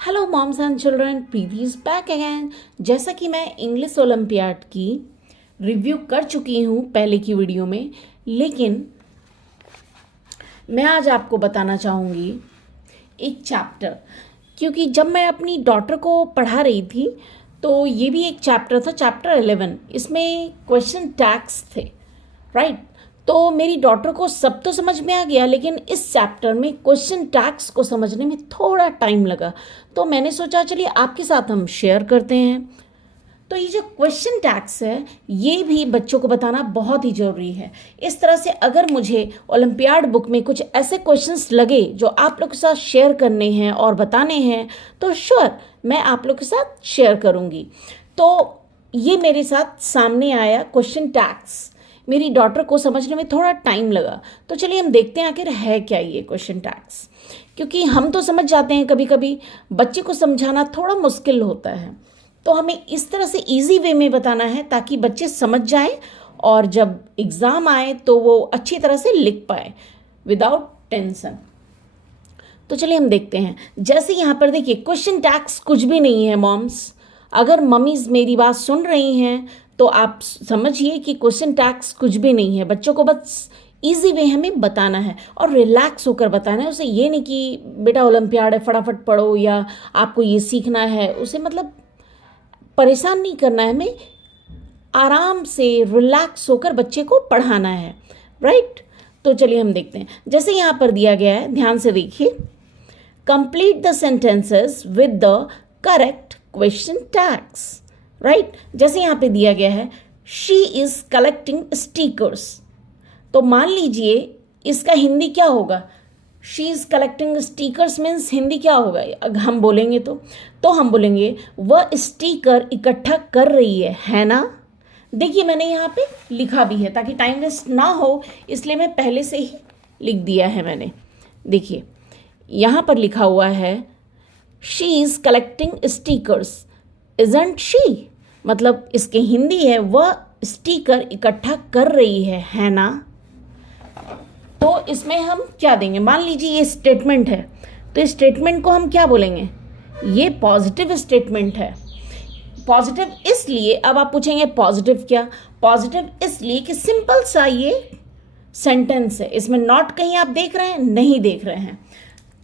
Hello moms and children, Preeti is back again. जैसा कि मैं इंग्लिश ओलंपियाड की रिव्यू कर चुकी हूँ पहले की वीडियो में, लेकिन मैं आज आपको बताना चाहूँगी एक चैप्टर, क्योंकि जब मैं अपनी डॉटर को पढ़ा रही थी तो ये भी एक चैप्टर था, चैप्टर 11। इसमें क्वेश्चन टैग्स थे, राइट। तो मेरी डॉटर को सब तो समझ में आ गया, लेकिन इस चैप्टर में क्वेश्चन टैग्स को समझने में थोड़ा टाइम लगा। तो मैंने सोचा चलिए आपके साथ हम शेयर करते हैं। तो ये जो क्वेश्चन टैग्स है, ये भी बच्चों को बताना बहुत ही ज़रूरी है। इस तरह से अगर मुझे ओलंपियाड बुक में कुछ ऐसे क्वेश्चंस लगे जो आप लोग के साथ शेयर करने हैं और बताने हैं, तो श्योर मैं आप लोग के साथ शेयर करूँगी। तो ये मेरे साथ सामने आया क्वेश्चन टैग्स, मेरी डॉटर को समझने में थोड़ा टाइम लगा। तो चलिए हम देखते हैं आखिर है क्या ये क्वेश्चन टैग्स, क्योंकि हम तो समझ जाते हैं, कभी कभी बच्चे को समझाना थोड़ा मुश्किल होता है। तो हमें इस तरह से इजी वे में बताना है ताकि बच्चे समझ जाएं और जब एग्ज़ाम आए तो वो अच्छी तरह से लिख पाए विदाउट टेंशन। तो चलिए हम देखते हैं। जैसे यहाँ पर देखिए, क्वेश्चन टैग्स कुछ भी नहीं है मॉम्स। अगर मम्मीज मेरी बात सुन रही हैं तो आप समझिए कि क्वेश्चन टैग्स कुछ भी नहीं है। बच्चों को बस इजी वे हमें बताना है और रिलैक्स होकर बताना है उसे। ये नहीं कि बेटा ओलंपियाड है फटाफट पढ़ो या आपको ये सीखना है, उसे मतलब परेशान नहीं करना है। हमें आराम से रिलैक्स होकर बच्चे को पढ़ाना है, राइट। तो चलिए हम देखते हैं। जैसे यहाँ पर दिया गया है, ध्यान से देखिए, complete the sentences with the correct question tags, right. जैसे यहाँ पे दिया गया है, शी इज कलेक्टिंग स्टिकर्स। तो मान लीजिए इसका हिंदी क्या होगा? She is collecting stickers means Hindi क्या होगा अगर हम बोलेंगे तो हम बोलेंगे वह स्टिकर इकट्ठा कर रही है ना। देखिए मैंने यहाँ पे लिखा भी है ताकि टाइम वेस्ट ना हो, इसलिए मैं पहले से ही लिख दिया है मैंने। देखिए यहाँ पर लिखा हुआ है, she is collecting stickers isn't she, मतलब इसके हिंदी है वह स्टिकर इकट्ठा कर रही है ना। तो इसमें हम क्या देंगे? मान लीजिए ये स्टेटमेंट है, तो इस स्टेटमेंट को हम क्या बोलेंगे? ये पॉजिटिव स्टेटमेंट है। पॉजिटिव इसलिए, अब आप पूछेंगे पॉजिटिव क्या? पॉजिटिव इसलिए कि सिंपल सा ये सेंटेंस है, इसमें नॉट कहीं आप देख रहे हैं? नहीं देख रहे हैं।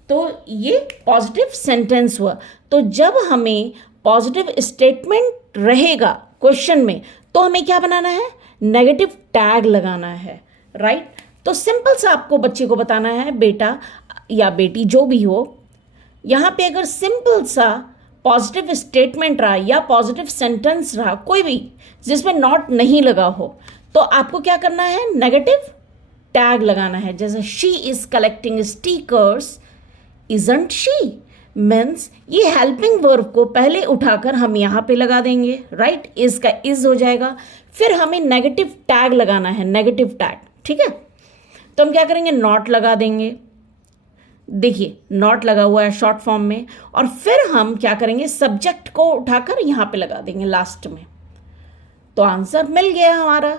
तो ये पॉजिटिव सेंटेंस हुआ। तो जब हमें पॉजिटिव स्टेटमेंट रहेगा क्वेश्चन में, तो हमें क्या बनाना है? नेगेटिव टैग लगाना है, राइट। तो सिंपल सा आपको बच्चे को बताना है, बेटा या बेटी जो भी हो, यहाँ पे अगर सिंपल सा पॉजिटिव स्टेटमेंट रहा या पॉजिटिव सेंटेंस रहा कोई भी जिसमें नॉट नहीं लगा हो, तो आपको क्या करना है? नेगेटिव टैग लगाना है। जैसे she is collecting stickers isn't she means ये हेल्पिंग वर्ब को पहले उठाकर हम यहाँ पे लगा देंगे, राइट। इज का इज हो जाएगा, फिर हमें नेगेटिव टैग लगाना है, नेगेटिव टैग, ठीक है। तो हम क्या करेंगे? नॉट लगा देंगे। देखिए नॉट लगा हुआ है शॉर्ट फॉर्म में, और फिर हम क्या करेंगे? सब्जेक्ट को उठाकर यहाँ पे लगा देंगे लास्ट में। तो आंसर मिल गया हमारा,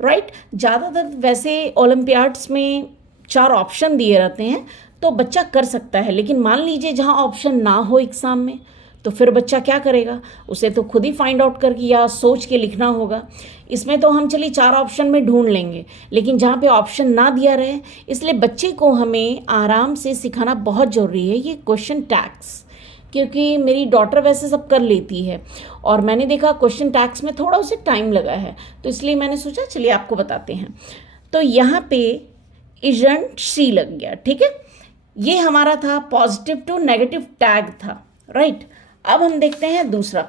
राइट। ज़्यादातर वैसे ओलंपियाड्स में 4 ऑप्शन दिए रहते हैं तो बच्चा कर सकता है, लेकिन मान लीजिए जहाँ ऑप्शन ना हो एग्जाम में, तो फिर बच्चा क्या करेगा? उसे तो खुद ही फाइंड आउट करके या सोच के लिखना होगा। इसमें तो हम चलिए 4 ऑप्शन में ढूंढ लेंगे, लेकिन जहाँ पे ऑप्शन ना दिया रहे, इसलिए बच्चे को हमें आराम से सिखाना बहुत ज़रूरी है ये क्वेश्चन टैग्स। क्योंकि मेरी डॉटर वैसे सब कर लेती है और मैंने देखा क्वेश्चन टैग्स में थोड़ा उसे टाइम लगा है, तो इसलिए मैंने सोचा चलिए आपको बताते हैं। तो यहाँ पे इजंट शी लग गया, ठीक है। ये हमारा था पॉजिटिव टू नेगेटिव टैग था, राइट। अब हम देखते हैं दूसरा।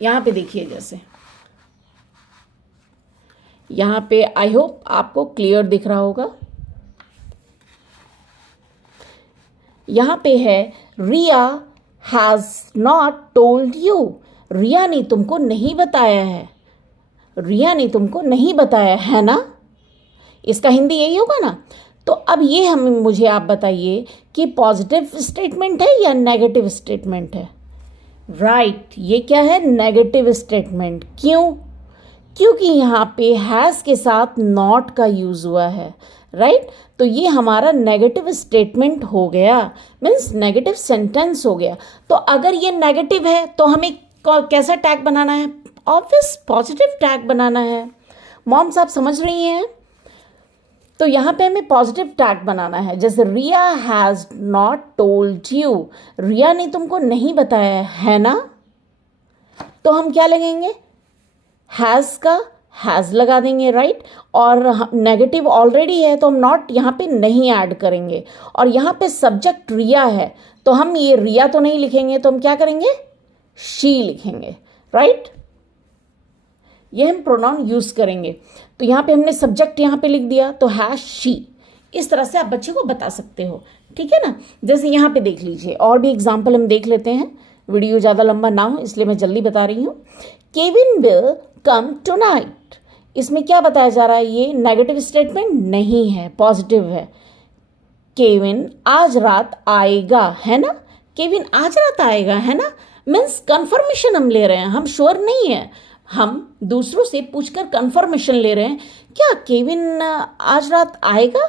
यहाँ पे देखिए, जैसे यहाँ पे आई होप आपको क्लियर दिख रहा होगा। यहाँ पे है, रिया हैज नॉट टोल्ड यू। रिया ने तुमको नहीं बताया है, रिया ने तुमको नहीं बताया है ना। इसका हिंदी यही होगा ना। तो अब ये मुझे आप बताइए कि पॉजिटिव स्टेटमेंट है या नेगेटिव स्टेटमेंट है? राइट, ये क्या है? Negative statement. क्यों? क्योंकि यहाँ पे हैज़ के साथ नॉट का यूज़ हुआ है, राइट। तो ये हमारा नेगेटिव स्टेटमेंट हो गया, मीन्स नेगेटिव सेंटेंस हो गया। तो अगर ये नेगेटिव है तो हमें कैसा टैग बनाना है? ऑब्वियस पॉजिटिव टैग बनाना है। मॉम्स आप समझ रही हैं? तो यहाँ पे हमें पॉजिटिव टैग बनाना है। जैसे रिया हैज़ नॉट टोल्ड यू, रिया ने तुमको नहीं बताया है ना, तो हम क्या लगेंगे? हैज़ का हैज़ लगा देंगे, राइट। और नेगेटिव ऑलरेडी है तो हम नॉट यहाँ पे नहीं ऐड करेंगे। और यहाँ पे सब्जेक्ट रिया है तो हम ये रिया तो नहीं लिखेंगे, तो हम क्या करेंगे? शी लिखेंगे, राइट। ये हम प्रोनाउन यूज करेंगे। तो यहाँ पे हमने सब्जेक्ट यहाँ पे लिख दिया तो हैज शी। इस तरह से आप बच्चे को बता सकते हो, ठीक है ना। जैसे यहाँ पे देख लीजिए, और भी एग्जाम्पल हम देख लेते हैं, वीडियो ज़्यादा लंबा ना हो इसलिए मैं जल्दी बता रही हूँ। केविन विल कम टुनाइट, इसमें क्या बताया जा रहा है? ये नेगेटिव स्टेटमेंट नहीं है, पॉजिटिव है। केविन आज रात आएगा, है ना। केविन आज रात आएगा, है ना, मीन्स कंफर्मेशन हम ले रहे हैं, हम श्योर नहीं है, हम दूसरों से पूछकर कंफर्मेशन ले रहे हैं। क्या केविन आज रात आएगा?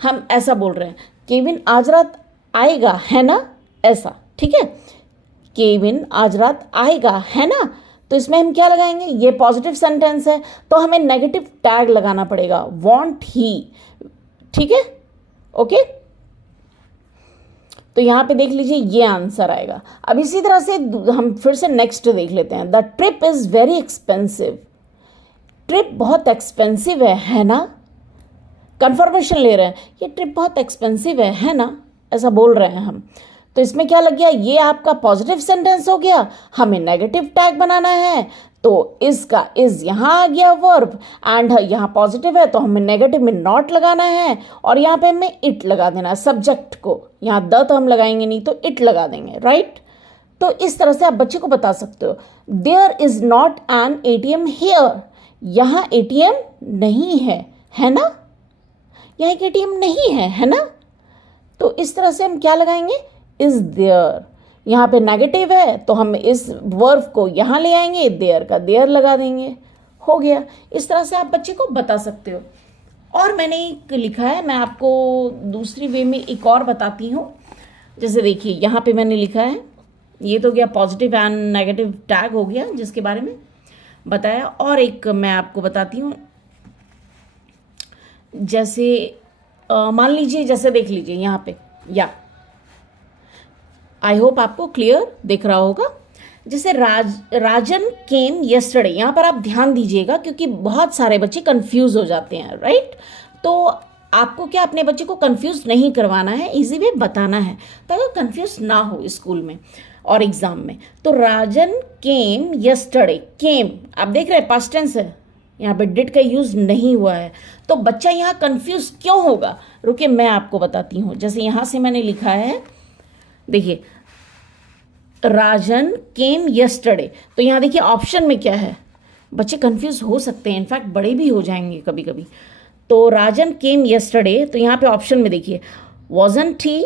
हम ऐसा बोल रहे हैं, केविन आज रात आएगा, है ना, ऐसा, ठीक है। केविन आज रात आएगा, है ना। तो इसमें हम क्या लगाएंगे? ये पॉजिटिव सेंटेंस है तो हमें नेगेटिव टैग लगाना पड़ेगा, वॉन्ट ही, ठीक है, ओके। तो यहाँ पे देख लीजिए ये आंसर आएगा। अब इसी तरह से हम फिर से नेक्स्ट देख लेते हैं। The trip is very expensive, trip बहुत एक्सपेंसिव है ना। कंफर्मेशन ले रहे हैं, ये ट्रिप बहुत एक्सपेंसिव है ना, ऐसा बोल रहे हैं हम। तो इसमें क्या लग गया? ये आपका पॉजिटिव सेंटेंस हो गया, हमें नेगेटिव टैग बनाना है। तो इसका इज यहाँ आ गया वर्ब, एंड यहाँ पॉजिटिव है तो हमें नेगेटिव में नॉट लगाना है, और यहाँ पे हमें इट लगा देना है सब्जेक्ट को। यहाँ द तो हम लगाएंगे नहीं तो इट लगा देंगे, राइट। तो इस तरह से आप बच्चे को बता सकते हो। There is not an ATM here, यहाँ ATM नहीं है ना, यहाँ एक ATM नहीं है ना। तो इस तरह से हम क्या लगाएंगे? Is there. यहाँ पे नेगेटिव है तो हम इस वर्ब को यहाँ ले आएंगे, देयर का देयर लगा देंगे, हो गया। इस तरह से आप बच्चे को बता सकते हो। और मैंने एक लिखा है, मैं आपको दूसरी वे में एक और बताती हूँ। जैसे देखिए यहाँ पे मैंने लिखा है, ये तो गया पॉजिटिव एंड नेगेटिव टैग हो गया जिसके बारे में बताया। और एक मैं आपको बताती हूँ, जैसे मान लीजिए, जैसे देख लीजिए यहाँ पे, या आई होप आपको क्लियर दिख रहा होगा। जैसे राजन केम यस्टरडे, यहाँ पर आप ध्यान दीजिएगा क्योंकि बहुत सारे बच्चे कंफ्यूज हो जाते हैं, राइट। तो आपको क्या अपने बच्चे को कंफ्यूज नहीं करवाना है, इजी वे बताना है ताकि कंफ्यूज ना हो स्कूल में और एग्जाम में। तो राजन केम यस्टरडे, केम आप देख रहे हैं पास्ट टेंस है, यहाँ पे डिड का यूज नहीं हुआ है, तो बच्चा यहाँ कंफ्यूज क्यों होगा? रुकिए मैं आपको बताती हूँ। जैसे यहाँ से मैंने लिखा है, देखिए राजन केम यस्टरडे, तो यहाँ देखिए ऑप्शन में क्या है, बच्चे कंफ्यूज हो सकते हैं, इनफैक्ट बड़े भी हो जाएंगे कभी कभी। तो राजन केम यस्टरडे, तो यहाँ पे ऑप्शन में देखिए wasn't he,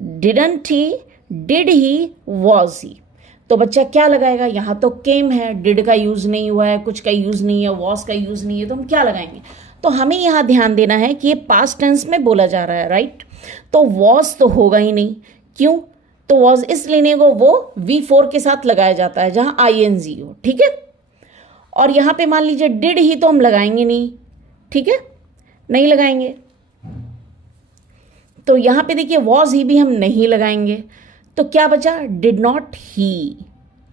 didn't he, did he, was he. तो बच्चा क्या लगाएगा? यहाँ तो केम है, डिड का यूज नहीं हुआ है, कुछ का यूज नहीं है, वॉज का यूज नहीं है, तो हम क्या लगाएंगे? तो हमें यहाँ ध्यान देना है कि ये पास्ट टेंस में बोला जा रहा है, राइट। तो वॉज तो होगा ही नहीं, क्यों? तो वॉज इसलिए नहीं, वो V4 के साथ लगाया जाता है जहां ING हो, ठीक है। और यहां पे मान लीजिए डिड ही, तो हम लगाएंगे नहीं, ठीक है, नहीं लगाएंगे। तो यहां पे देखिए वॉज ही भी हम नहीं लगाएंगे, तो क्या बचा? डिड नॉट ही,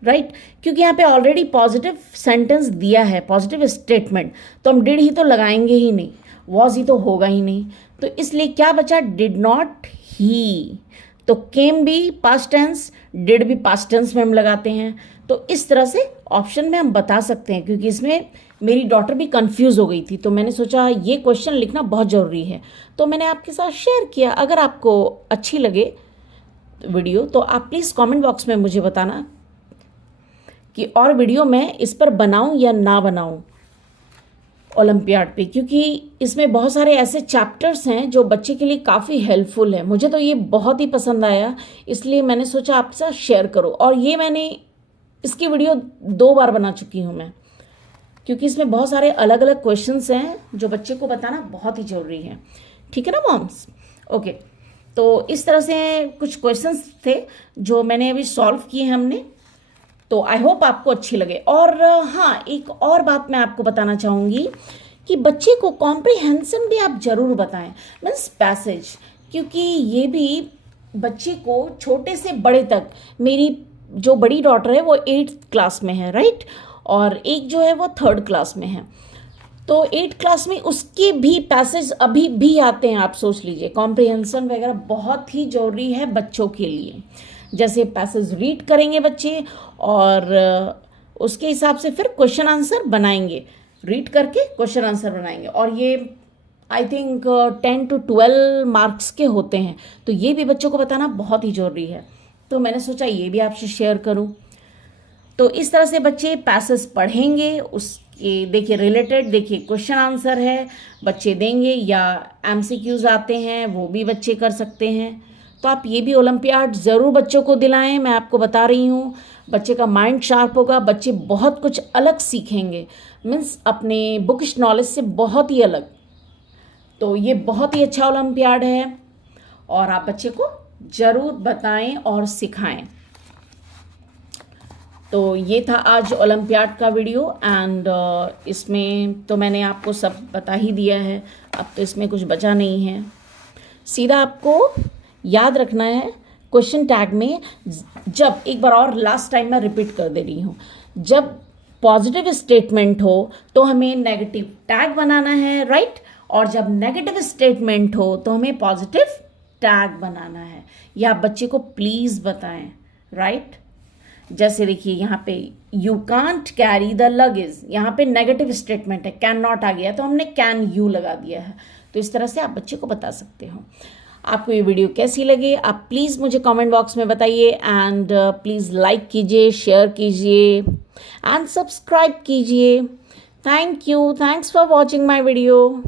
राइट, क्योंकि यहाँ पे ऑलरेडी पॉजिटिव सेंटेंस दिया है, पॉजिटिव स्टेटमेंट, तो हम डिड ही तो लगाएंगे ही नहीं, वॉज ही तो होगा ही नहीं, तो इसलिए क्या बचा? डिड नॉट ही। तो केम भी पास्ट टेंस, डिड भी पास्ट टेंस में हम लगाते हैं। तो इस तरह से ऑप्शन में हम बता सकते हैं, क्योंकि इसमें मेरी डॉटर भी कंफ्यूज हो गई थी, तो मैंने सोचा ये क्वेश्चन लिखना बहुत ज़रूरी है, तो मैंने आपके साथ शेयर किया। अगर आपको अच्छी लगे वीडियो तो आप प्लीज़ कमेंट बॉक्स में मुझे बताना कि और वीडियो मैं इस पर बनाऊं या ना बनाऊं ओलंपियाड पे, क्योंकि इसमें बहुत सारे ऐसे चैप्टर्स हैं जो बच्चे के लिए काफ़ी हेल्पफुल है। मुझे तो ये बहुत ही पसंद आया, इसलिए मैंने सोचा आपके साथ शेयर करूं। और ये मैंने इसकी वीडियो 2 बार बना चुकी हूं मैं, क्योंकि इसमें बहुत सारे अलग अलग क्वेश्चंस हैं जो बच्चे को बताना बहुत ही ज़रूरी है। ठीक है ना मॉम्स? ओके, तो इस तरह से कुछ क्वेश्चंस थे जो मैंने अभी सॉल्व किए हैं हमने, तो आई होप आपको अच्छी लगे। और हाँ, एक और बात मैं आपको बताना चाहूँगी कि बच्चे को कॉम्प्रिहेंशन भी आप ज़रूर बताएं, मीन्स पैसेज, क्योंकि ये भी बच्चे को छोटे से बड़े तक, मेरी जो बड़ी डॉटर है वो 8th क्लास में है, राइट, और एक जो है वो 3rd क्लास में है, तो 8th क्लास में उसके भी पैसेज अभी भी आते हैं। आप सोच लीजिए, कॉम्प्रिहेंशन वगैरह बहुत ही ज़रूरी है बच्चों के लिए। जैसे पैसेज रीड करेंगे बच्चे और उसके हिसाब से फिर क्वेश्चन आंसर बनाएंगे, रीड करके क्वेश्चन आंसर बनाएंगे, और ये आई थिंक 10 to 12 मार्क्स के होते हैं, तो ये भी बच्चों को बताना बहुत ही ज़रूरी है। तो मैंने सोचा ये भी आपसे शेयर करूं। तो इस तरह से बच्चे पैसेज पढ़ेंगे, उसके देखिए रिलेटेड, देखिए क्वेश्चन आंसर है बच्चे देंगे, या MCQs आते हैं वो भी बच्चे कर सकते हैं। तो आप ये भी ओलंपियाड ज़रूर बच्चों को दिलाएं, मैं आपको बता रही हूँ, बच्चे का माइंड शार्प होगा, बच्चे बहुत कुछ अलग सीखेंगे, मीन्स अपने बुकिश नॉलेज से बहुत ही अलग। तो ये बहुत ही अच्छा ओलंपियाड है और आप बच्चे को ज़रूर बताएं और सिखाएं। तो ये था आज ओलंपियाड का वीडियो, एंड इसमें तो मैंने आपको सब बता ही दिया है, अब तो इसमें कुछ बचा नहीं है। सीधा आपको याद रखना है क्वेश्चन टैग में, जब एक बार और लास्ट टाइम मैं रिपीट कर दे रही हूँ, जब पॉजिटिव स्टेटमेंट हो तो हमें नेगेटिव टैग बनाना है, राइट, और जब नेगेटिव स्टेटमेंट हो तो हमें पॉजिटिव टैग बनाना है। या आप बच्चे को प्लीज़ बताएं, राइट। जैसे देखिए यहाँ पे you can't carry the luggage, यहाँ पे नेगेटिव स्टेटमेंट है, कैन नॉट आ गया तो हमने कैन यू लगा दिया है। तो इस तरह से आप बच्चे को बता सकते हो। आपको ये वीडियो कैसी लगी आप प्लीज़ मुझे कमेंट बॉक्स में बताइए, एंड प्लीज़ लाइक कीजिए, शेयर कीजिए एंड सब्सक्राइब कीजिए। Thank you, thanks for watching my video.